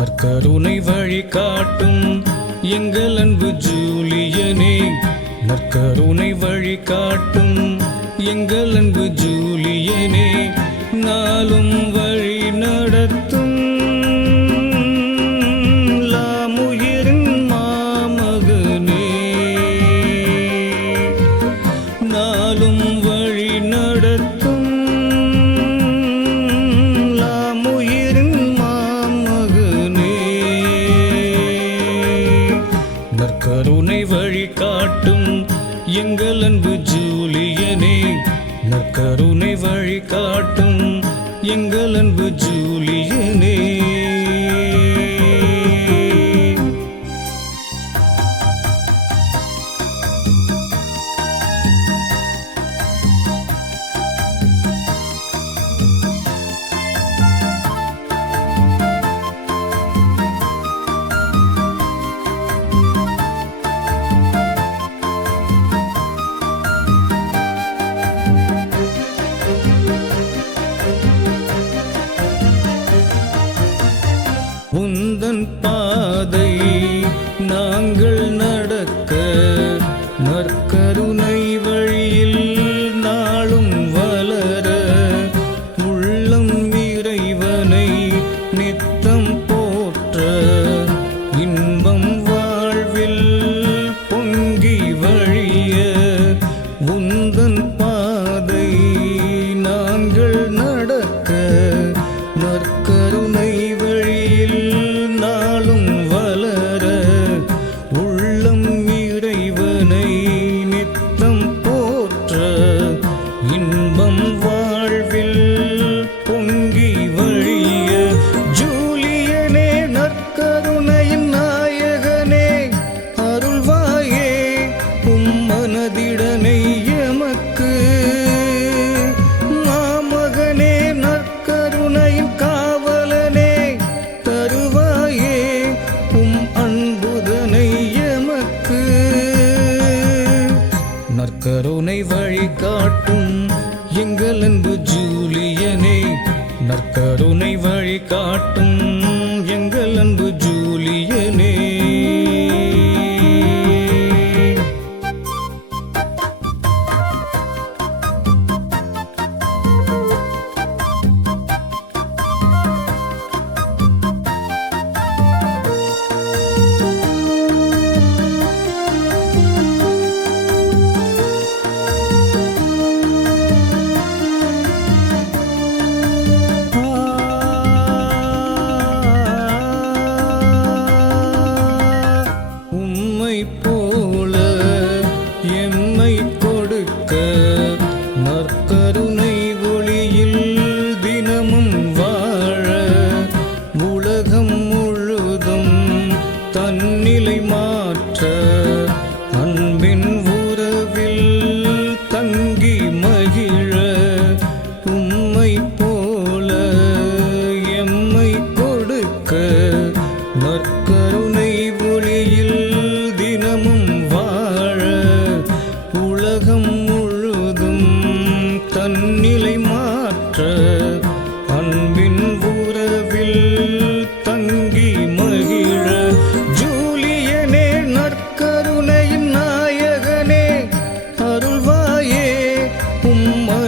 நற்கருணை வழி காட்டும் எங்கள் அன்பு ஜூலியனே. நற்கருணை வழி காட்டும் எங்கள் அன்பு ஜூலியனே. நாளும் வழி நடத்தும் கருணை வழி காட்டும் எங்கள் அன்பு ஜூலியனே. நற்கருணை வழி காட்டும் எங்கள் அன்பு ஜூலியனே. உந்தன் பாதை நாங்கள் நடக்க கருணை வழி காட்டும் எங்கள் அன்பு ஜூலியனே. நற்கருணை வழி காட்டும் எங்கள் அன்பு ஜூலியனே.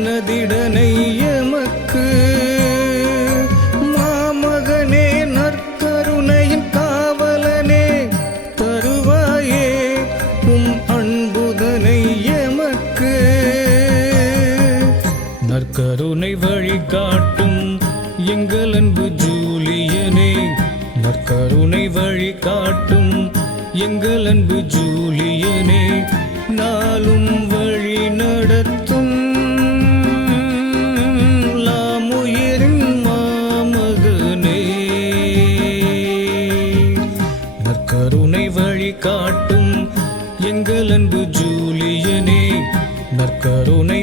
மனதிடனை எமக்கு மாமகனே நற்கருணையின் காவலனே தருவாயே உம் அன்புதனை எமக்கு நற்கருணை வழிகாட்டும் எங்கள் அன்பு ஜூலியனே. நற்கருணை வழிகாட்டும் எங்கள் அன்பு ஜூலியனே. நாளும் வழி நடத்த ஜூலியனே நற்கருணை